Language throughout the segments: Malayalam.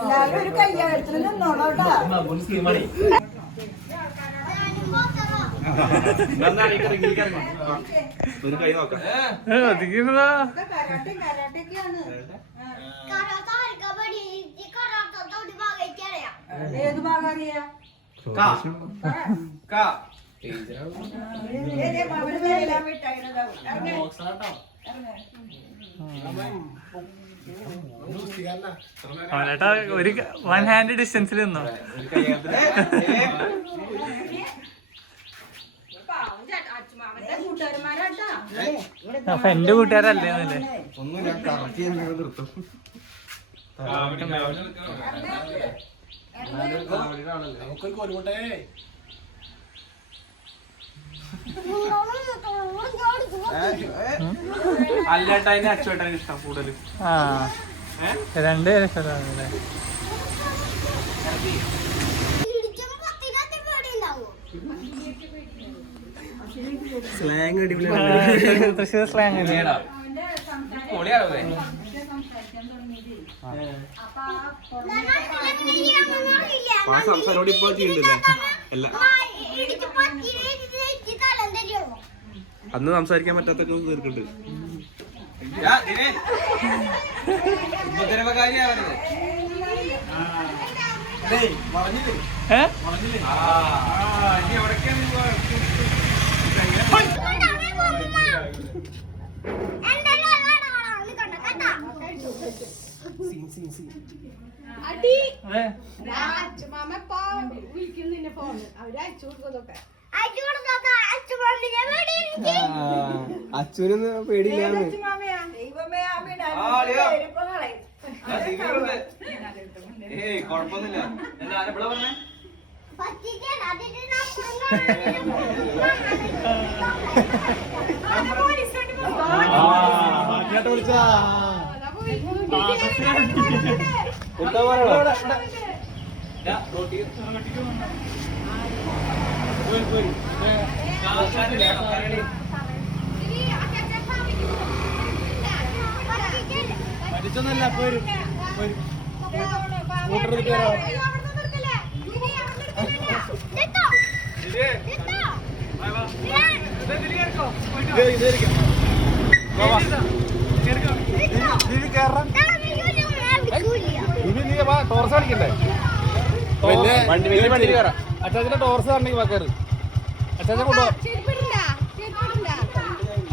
എല്ലാവരും ഒരു കയ്യാഴത്തിന് നിന്നോളൂട്ടാ. ഒരു കൈ നോക്കാം. ഏത് ഭാഗം അറിയാ? അവനേട്ടാ ഒരു 1 ഹാൻഡ് ഡിസ്റ്റൻസിൽ നിന്നോ. അപ്പൊ എന്റെ കൂട്ടുകാരല്ലേ എന്നല്ലേ. ഒന്നും ഞാൻ കറക്കി നിർത്തും. അല്ലേട്ടാ അച്ചുവേട്ടാ ഇഷ്ടം കൂടുതൽ. ആ രണ്ടുപേരും ഇഷ്ടമാണല്ലേ. സ്ലാങ് തൃശ്ശൂർ സ്ലാങ് സംസാരോട് ഇപ്പോൾ ചെയ്യണ്ടല്ലേ അല്ല അന്ന് സംസാരിക്കാൻ പറ്റാത്തൊക്കെ തീർക്കുന്നുണ്ട്. അച്ഛനൊന്ന് പേടിയില്ലാന്ന്. കൊഴപ്പൊന്നുമില്ല. എന്താ ഇവിടെ പറഞ്ഞേ? അടിച്ചൊന്നല്ല പോരും ടോർസ് കാണിക്കണ്ടേ? അച്ചാച്ചന്റെ ടോർസ് കാണിക്ക് വാക്കാറ്. അച്ചാച്ചനെ കൊണ്ടുപോ.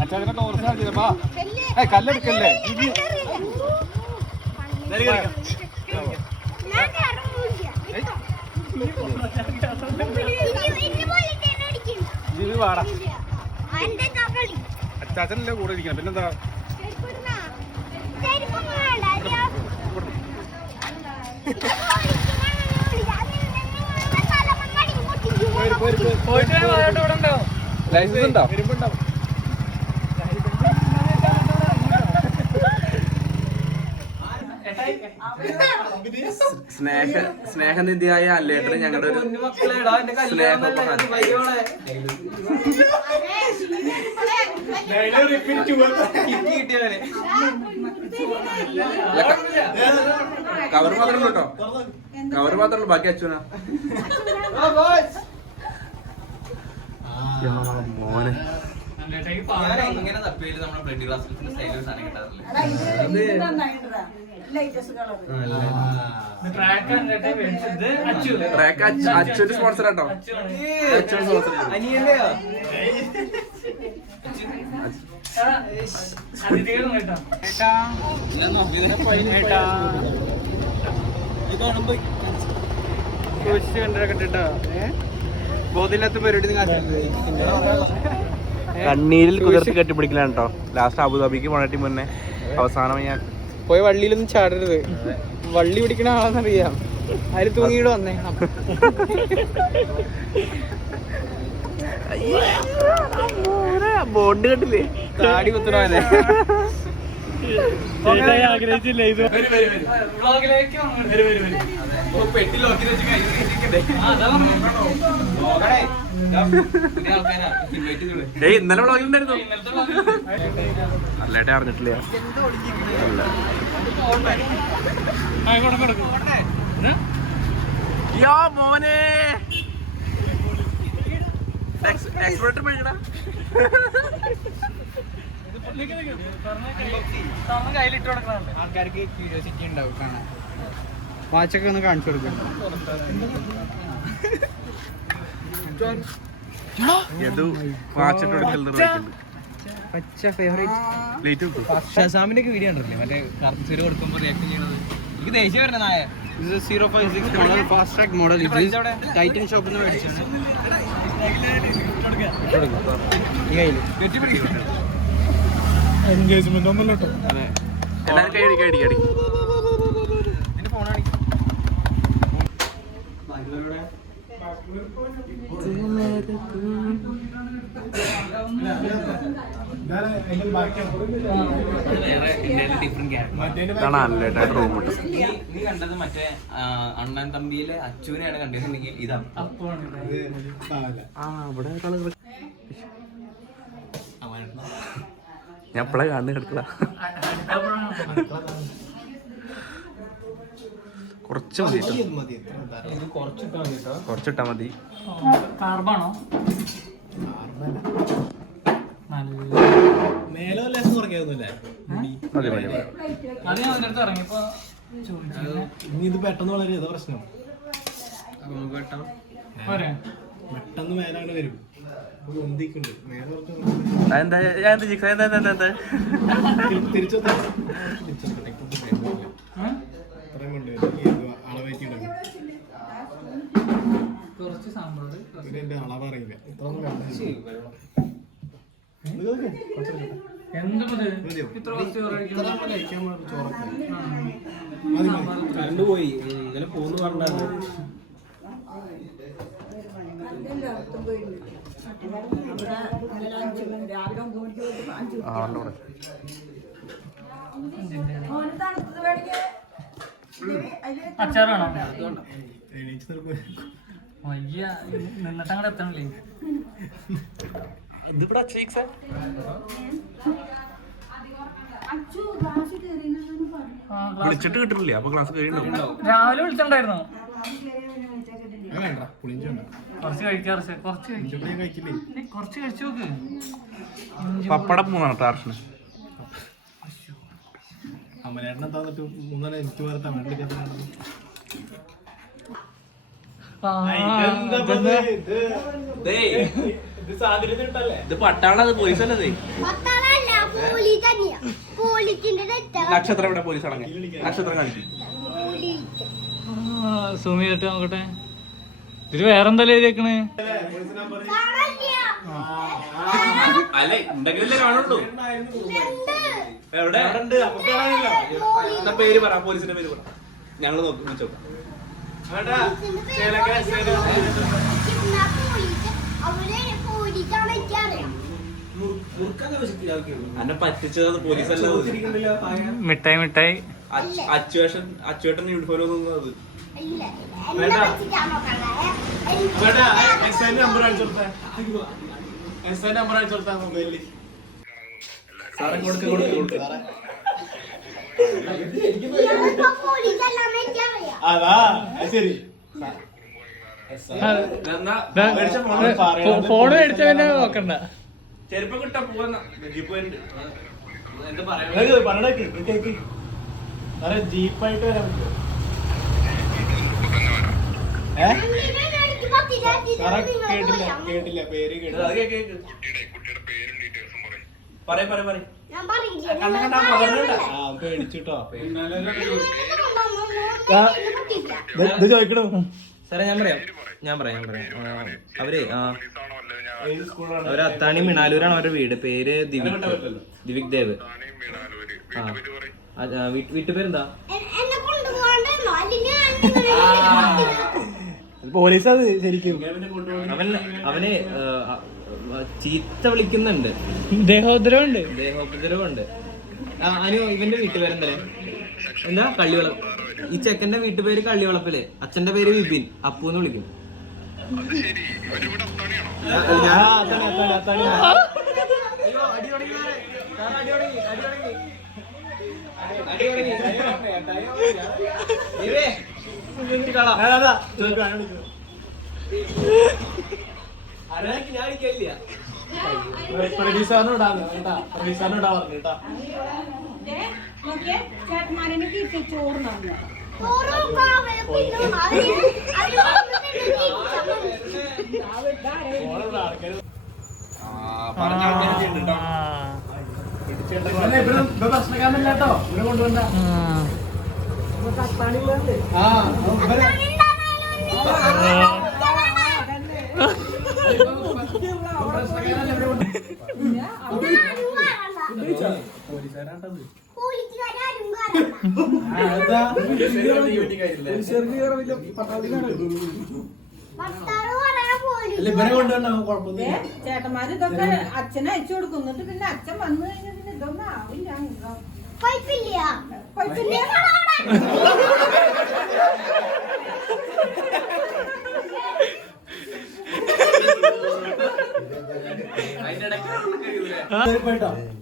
അച്ചാച്ചന്റെ ടോർസ് കാണിച്ചില്ലപ്പാ. കല്ലെടുക്കല്ലേ? ഇത് വാടാ. അച്ചാച്ചനല്ലേ കൂടെ ഇരിക്കണം. പിന്നെന്താ? ലൈസൻസ് ഉണ്ടോ? സ്നേഹനിധിയായ അല്ലേട്ടന് ഞങ്ങളുടെ ഒരു കവർ മാത്രം കേട്ടോ. കവർ മാത്രമല്ല ബാക്കി അച്ഛനാ മോനെ. ഇങ്ങനെ തപ്പിയില് നമ്മുടെ ബ്ലഡ് ക്ലാസ്സിന്റെ സ്റ്റൈലിൽ സാധനം കിട്ടാറില്ല. അച്ഛന്റെ സ്പോൺസർ കേട്ടോ. ബോധില്ലാത്ത പരിപാടി കണ്ണീരിൽ കുതിർത്ത് കെട്ടിപ്പിടിക്കലാണ് കേട്ടോ. ലാസ്റ്റ് അബുദാബിക്ക് പോണേട്ടി മുന്നേ അവസാനം ഞാൻ പോയ വള്ളിയിലൊന്നും ചാടരുത്. വള്ളി പിടിക്കണ ആളെന്നറിയാം. അതിൽ തൂങ്ങിയിട്ട് വന്നേ. ബോണ്ട് കണ്ടില്ലേ? താടി കുത്തണേ. ആഗ്രഹിച്ചില്ല ഇത്. ഇന്നലെ വ്ളോഗിൽ ഉണ്ടായിരുന്നു. അല്ലേട്ടെ അറിഞ്ഞിട്ടില്ല. യോ മോനെ എക്സ്പെർട്ട് പിടിക്കടാ. കയ്യിലിട്ട് കൊടുക്കണുണ്ട്. ആൾക്കാർക്ക് ക്യൂരിയോസിറ്റി ഉണ്ടാവും കാണാൻ. വാച്ചൊക്കെ ഒന്ന് കാണിച്ചു കൊടുക്കും. പച്ച ഫേവറേറ്റ് ഷസാമിന്റെ ഒക്കെ വീഡിയോ ഉണ്ടല്ലേ മറ്റേ കർച്ചൂര് കൊടുക്കുമ്പോൾ റിയാക്ട് ചെയ്യുന്നത് എനിക്ക് ദേഷ്യം വരുന്ന നായ. ഇത് 056 മോഡൽ ഫാസ്റ്റ് ട്രാക്ക് മോഡൽ. ഇത് ടൈറ്റൻ ഷോപ്പിൽ നിന്ന് മേടിച്ചാണ്. ഈ കയ്യിൽ എൻഗേജ്മെന്റ് ഒന്നുമില്ല കേട്ടോ. എല്ലാരും കൈ അടി നിന്റെ ഫോണാണ്. കാണാനല്ലേ റൂം കിട്ടും. നീ കണ്ടത് മറ്റേ അണ്ണൻ തമ്പിയിലെ അച്ചുവിനെയാണ് കണ്ടിരുന്നെങ്കിൽ ഇതാണ്. ഞാൻ എപ്പോഴാ കാണുന്ന കിടക്കടാ. കുറച്ച് മതി കുറച്ചിട്ടാ മതി. കാർബാണോ? മതി മതി. അത് ഞാൻ അതിനടുത്ത് ഇറങ്ങിയപ്പോ ഇത് പെട്ടെന്ന് വളരെ ഏതാ പ്രശ്നം? പോരെ? പെട്ടെന്ന് മേലാണ് വരും. ഒന്തിക്കുണ്ട് എന്താ തിരിച്ചു കുറച്ച് സാമ്പാറ്, എന്റെ അളവറിയില്ല. എന്ത് ഇത്ര കുറച്ച് ചോറ് കഴിക്കണം? കറണ്ട് പോയി ഇന്നലെ പോന്ന് പറഞ്ഞായിരുന്നു. അച്ചാറാണോ? എണീച്ച് നിൽക്കും. വയ്യ, നിന്നിട്ട് അങ്ങോട്ട് എത്തണില്ലേ? ഇതിവിടെ അച്ഛൻ വിളിച്ചിട്ട് കിട്ടില്ല. അപ്പൊ ക്ലാസ് കഴിയുന്നുണ്ടാവും. രാവിലെ വിളിച്ചിട്ടുണ്ടായിരുന്നു. വേണ്ട പുളിഞ്ചുണ്ട കുറച്ച് കഴിക്കാറ്, കുറച്ച് ഞാൻ കഴിക്കില്ലേ. കുറച്ച് കഴിച്ചു നോക്ക്. പപ്പടം 3 ടാർഷന്. അമ്മലേട്ടനെ തന്നിട്ട് 3 എനിക്ക് വേറെ തമിഴിലേക്ക് ഇത് പട്ടാളത് പോലീസല്ലേ? നക്ഷത്രം ഇവിടെ പോലീസ് അടങ്ങി. നക്ഷത്രം കാണിക്കും. സൂമി ചെയ്തിട്ട് നോക്കട്ടെ. ഇതില് വേറെന്തല്ലേ എഴുതിയേക്കണ്? അല്ലെ ഉണ്ടെങ്കിലല്ലേ കാണുള്ളൂ. എവിടെ പേര് പറ, പോലീസിന്റെ പേര് പറ. ഞങ്ങള് നോക്കി വിളിച്ചോക്കാം. അന്നെ പറ്റിച്ചത് പോലീസല്ല. മിഠായി അച്ചുവേട്ടൻ യൂണിഫോം ഒന്നും അത് നമ്പർ അടിച്ചു കൊടുത്താ മൊബൈലിൽ. സാറേ കൊടുക്ക അതാ ശരി. ഫോണ് മേടിച്ചവനെ നോക്കണ്ട. ചെരുപ്പം കിട്ടാ പോവാ എന്താ പറഞ്ഞേക്ക് ജീപ്പായിട്ട് വരാൻ പറ്റുമോ? കേട്ടില്ല പേര് കേട്ടില്ല. പേടിച്ചിട്ടോ ഇത് ചോദിക്കണോ? സാറേ ഞാൻ പറയാം അവര് അവര് അത്താണി മിണാലൂരാണ് അവരുടെ വീട്. പേര് ദിവിക് ദേവ്. വീട്ടുപേരെന്താ? പോലീസ് അത് ശരിക്കും. അവന് ചീത്ത വിളിക്കുന്നുണ്ട്. ദേഹോപദ്രവമുണ്ട്. അനു ഇവന്റെ വീട്ടുപേരെന്തല്ലേ? എന്താ? കള്ളിവളപ്പ്. ഈ ചെക്കന്റെ വീട്ടുപേര് കള്ളിവളപ്പില്. അച്ഛന്റെ പേര് വിപിൻ. അപ്പൂന്ന് വിളിക്കും. ചേട്ടന്മാരെ ചോറ് പ്രശ്നക്കാരനല്ലോ ഇവിടെ കൊണ്ടുവന്ന ചേട്ടന്മാര് ഇതൊക്കെ അച്ഛനെ അയച്ചു കൊടുക്കുന്നുണ്ട്. പിന്നെ അച്ഛൻ വന്നു കഴിഞ്ഞാൽ പിന്നെ ഇതൊന്നും ആവില്ല.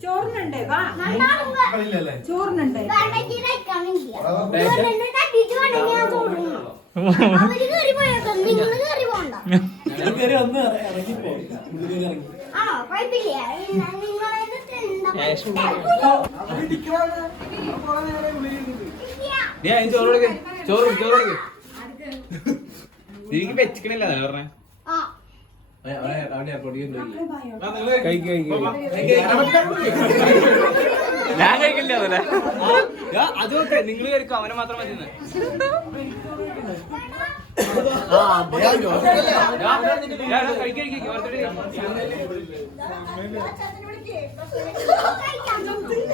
ചോറിനുണ്ടേ വാ, ചോറിനുണ്ടേ. എനിക്ക് വെച്ചിക്കണില്ല പറഞ്ഞേ ഞാൻ കഴിക്കില്ല അതല്ലേ. അതൊക്കെ നിങ്ങൾ കഴിക്കും, അവനെ മാത്രം മതി.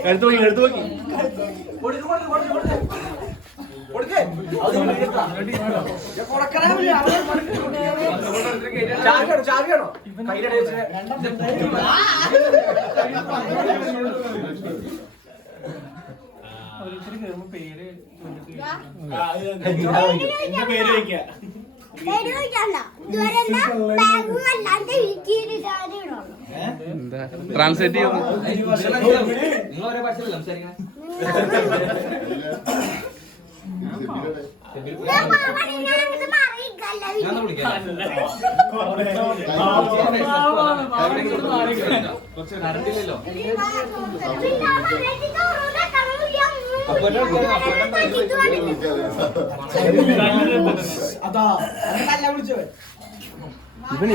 എടുത്തു നോക്കി എടുത്തു നോക്കി. ട്രാൻസ്ലേറ്റ് ചെയ്യുന്നു. നിങ്ങൾ ഒരേ ഭാഷയിൽ സംസാരിക്കണേ. ഞാൻ വിളിക്കാം. കുറച്ച് കറണ്ടില്ലല്ലോ.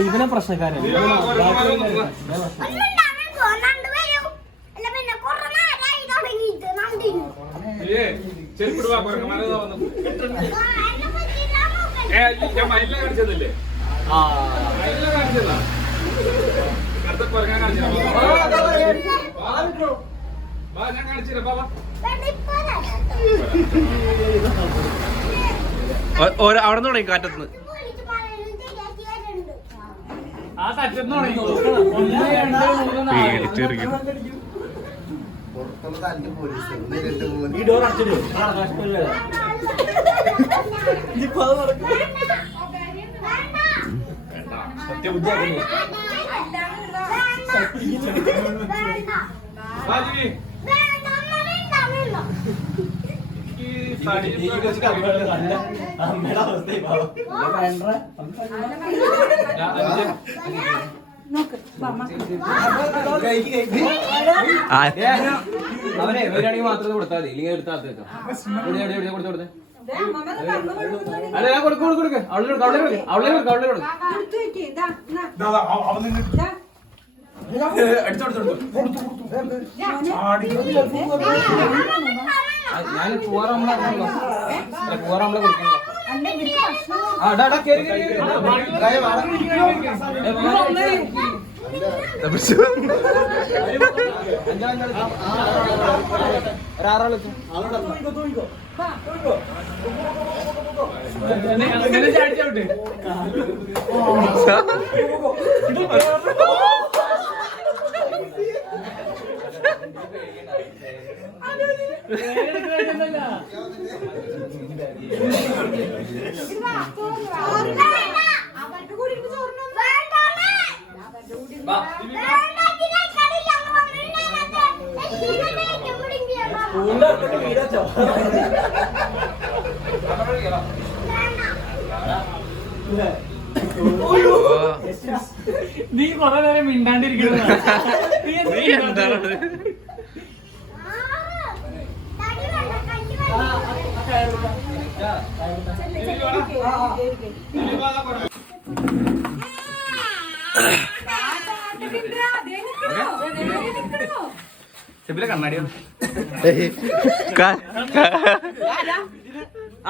ഇവനെ പ്രശ്നക്കാരൻ. അവിടെ നിന്ന് തുടങ്ങി കാറ്റത്ത്. പേടിച്ചെറിയും. ഈ ഡോർ അടിച്ചിട്ട് അവനെ വരികയാണെങ്കിൽ മാത്രം കൊടുത്താൽ മതി, ഇല്ലെങ്കിൽ എടുത്താൽ കൊടുത്തേ. അല്ല ഞാൻ കൊടുക്ക അവളെ ഞാൻ പൂവാറമ്മളെ കൊടുക്കണോ? ഒരാറാൾ വീടാ നീ കൊറേ നേരം മിണ്ടാണ്ടിരിക്കണ കണ്ണാടിയോ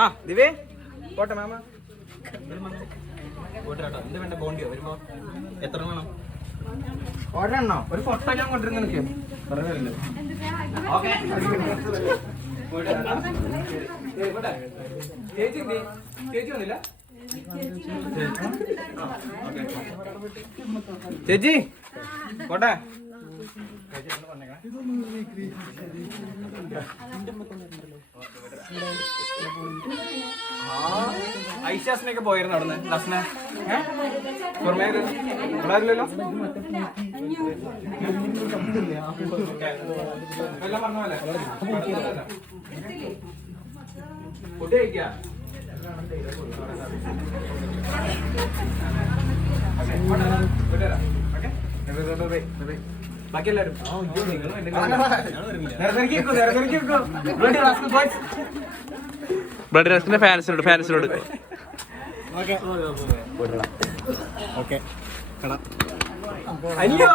ആ ദിവേ പോട്ടെ മാമ പോട്ടെ കേട്ടോ. എന്ത് വേണ്ട ബോണ്ടിയോ വരുമ്പോ എത്ര വേണം? ഒരെണ്ണോ? ഒരു ഫോട്ടോ ഞാൻ കൊണ്ടുവരുന്ന നിനക്ക് പറഞ്ഞല്ലോ. ഓക്കെ ചേച്ചി എന്ത്? ചേച്ചി വന്നില്ല? ചേച്ചി പോട്ടെ. ഐശാസിനൊക്കെ പോയിരുന്നു അവിടുന്ന് ലസ്ന ഇല്ലല്ലോ എല്ലാം പറഞ്ഞ പോലെ ഫുഡ് കഴിക്കാ. ബാക്കി എല്ലാവരും ബ്ലഡ് റെസ്റ്റിന്റെ ഫാൻസിനോട് അയ്യോ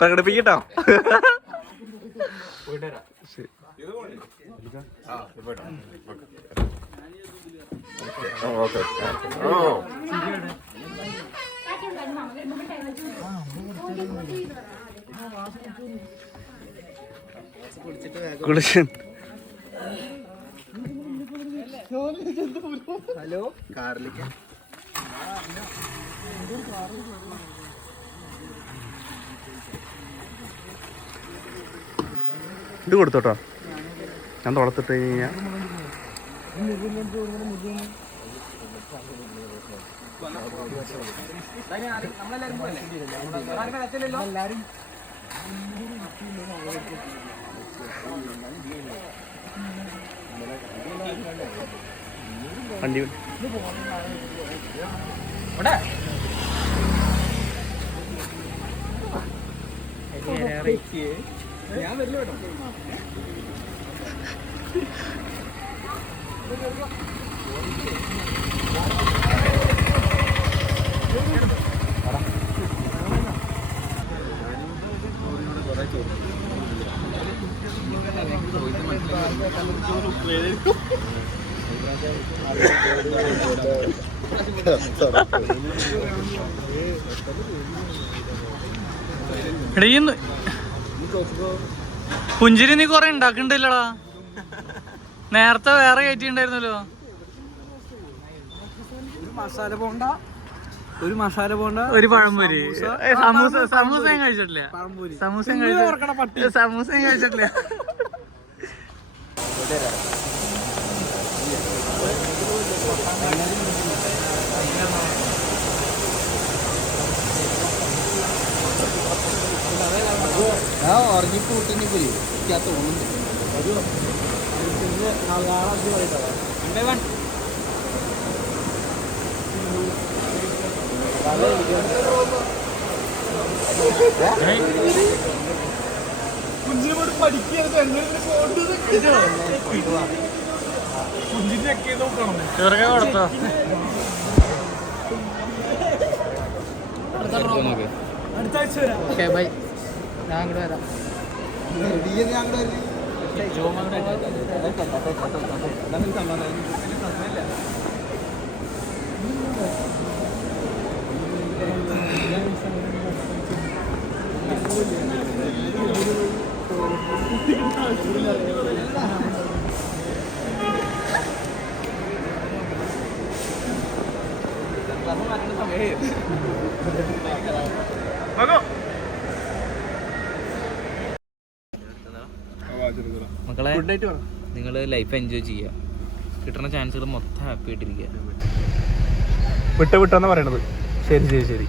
പ്രകടിപ്പിക്കട്ടോ. കുളിച്ച് ഹലോ കാറിലേക്ക് ഇത് കൊടുത്തോട്ടോ. ഞാൻ തുളത്തിട്ട് കഴിഞ്ഞാൽ വണ്ടി ഞാൻ വരില്ല കേട്ടോ. പുഞ്ചിരി നീ കൊറേ ഉണ്ടാക്കണ്ടല്ലടാ. നേരത്തെ വേറെ കയറ്റിണ്ടായിരുന്നല്ലോ. ഒരു മസാല പോണ്ട ഒരു പഴംപൊരി. സമൂസയും കഴിച്ചിട്ടില്ല. സമൂസയും കഴിച്ചിട്ടില്ല. ഉറങ്ങിപ്പൂട്ടിന് പോയി തോന്നുന്നു. ചെറുക്കെ കൊടുത്തോ. Okay bye. ഞാൻ അങ്ങോട്ട് വരാം. മക്കളെ നിങ്ങൾ ലൈഫ് എൻജോയ് ചെയ്യുക. കിട്ടുന്ന ചാൻസുകൾ മൊത്തം ഹാപ്പി ആയിട്ടിരിക്കുക. വിട്ടെന്നാ പറയണത്. ശരി.